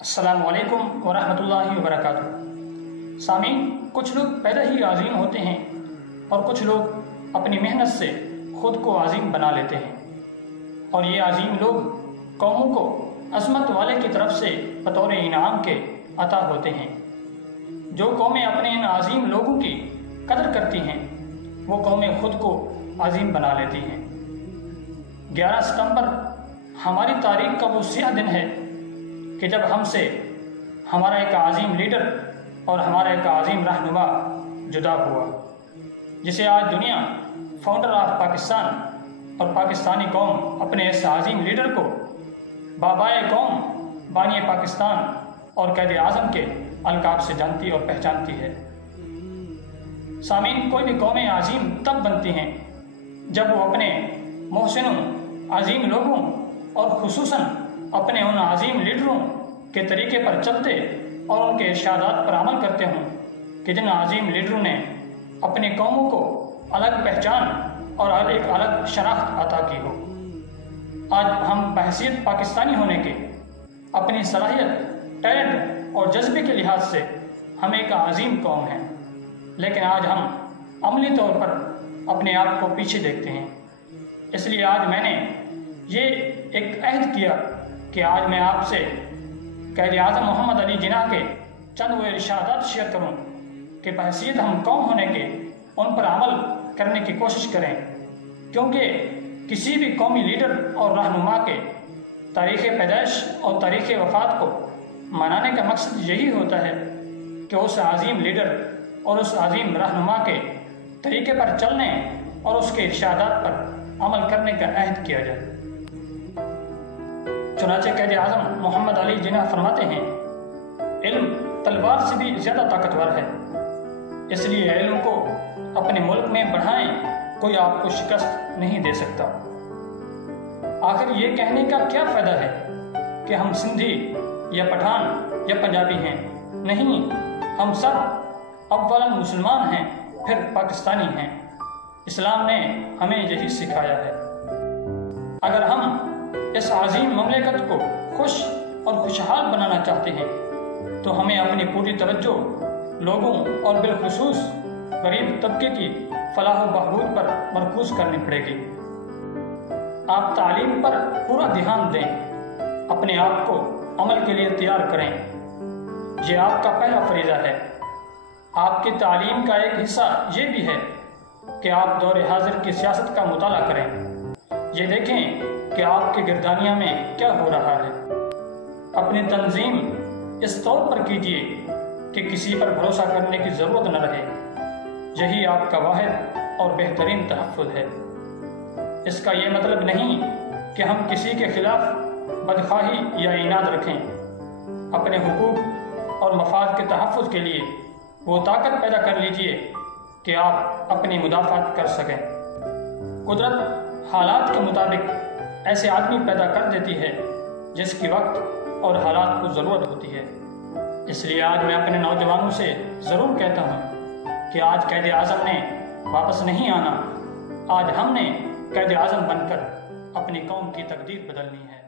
السلام علیکم ورحمۃ اللہ وبرکاتہ۔ سامعین، کچھ لوگ پیدا ہی عظیم ہوتے ہیں اور کچھ لوگ اپنی محنت سے خود کو عظیم بنا لیتے ہیں، اور یہ عظیم لوگ قوموں کو عظمت والے کی طرف سے بطور انعام کے عطا ہوتے ہیں۔ جو قومیں اپنے ان عظیم لوگوں کی قدر کرتی ہیں وہ قومیں خود کو عظیم بنا لیتی ہیں۔ 11 ستمبر ہماری تاریخ کا وہ سیاہ دن ہے کہ جب ہم سے ہمارا ایک عظیم لیڈر اور ہمارا ایک عظیم رہنما جدا ہوا، جسے آج دنیا فاؤنڈر آف پاکستان اور پاکستانی قوم اپنے اس عظیم لیڈر کو بابائے قوم، بانی پاکستان اور قائد اعظم کے القاب سے جانتی اور پہچانتی ہے۔ سامعین، کوئی بھی قومیں عظیم تب بنتی ہیں جب وہ اپنے محسنوں، عظیم لوگوں اور خصوصاً اپنے ان عظیم لیڈروں کے طریقے پر چلتے اور ان کے ارشادات پر عمل کرتے ہوں کہ جن عظیم لیڈروں نے اپنی قوموں کو الگ پہچان اور ایک الگ شناخت عطا کی ہو۔ آج ہم بحیثیت پاکستانی ہونے کے، اپنی صلاحیت، ٹیلنٹ اور جذبے کے لحاظ سے ہم ایک عظیم قوم ہیں، لیکن آج ہم عملی طور پر اپنے آپ کو پیچھے دیکھتے ہیں۔ اس لیے آج میں نے یہ ایک عہد کیا کہ آج میں آپ سے قائد اعظم محمد علی جناح کے چند وہ ارشادات شیئر کروں کہ بحیثیت ہم قوم ہونے کے ان پر عمل کرنے کی کوشش کریں، کیونکہ کسی بھی قومی لیڈر اور رہنما کے تاریخ پیدائش اور تاریخ وفات کو منانے کا مقصد یہی ہوتا ہے کہ اس عظیم لیڈر اور اس عظیم رہنما کے طریقے پر چلنے اور اس کے ارشادات پر عمل کرنے کا عہد کیا جائے۔ چنانچہ قائد اعظم محمد علی جناح فرماتے ہیں، علم تلوار سے بھی زیادہ طاقتور ہے، اس لیے علم کو اپنے ملک میں بڑھائیں، کوئی آپ کو شکست نہیں دے سکتا۔ آخر یہ کہنے کا کیا فائدہ ہے کہ ہم سندھی یا پٹھان یا پنجابی ہیں؟ نہیں، ہم سب اولا مسلمان ہیں، پھر پاکستانی ہیں۔ اسلام نے ہمیں یہی سکھایا ہے۔ اگر ہم اس عظیم مملکت کو خوش اور خوشحال بنانا چاہتے ہیں تو ہمیں اپنی پوری توجہ لوگوں اور بالخصوص غریب طبقے کی فلاح و بہبود پر مرکوز کرنی پڑے گی۔ آپ تعلیم پر پورا دھیان دیں، اپنے آپ کو عمل کے لیے تیار کریں، یہ آپ کا پہلا فریضہ ہے۔ آپ کی تعلیم کا ایک حصہ یہ بھی ہے کہ آپ دور حاضر کی سیاست کا مطالعہ کریں، یہ دیکھیں کہ آپ کی گردانیہ میں کیا ہو رہا ہے۔ اپنی تنظیم اس طور پر کیجیے کہ کسی پر بھروسہ کرنے کی ضرورت نہ رہے، یہی آپ کا واحد اور بہترین تحفظ ہے۔ اس کا یہ مطلب نہیں کہ ہم کسی کے خلاف بدخواہی یا عناد رکھیں۔ اپنے حقوق اور مفاد کے تحفظ کے لیے وہ طاقت پیدا کر لیجیے کہ آپ اپنی مدافعت کر سکیں۔ قدرت حالات کے مطابق ایسے آدمی پیدا کر دیتی ہے جس کی وقت اور حالات کو ضرورت ہوتی ہے۔ اس لیے آج میں اپنے نوجوانوں سے ضرور کہتا ہوں کہ آج قائد اعظم نے واپس نہیں آنا، آج ہم نے قائد اعظم بن کر اپنی قوم کی تقدیر بدلنی ہے۔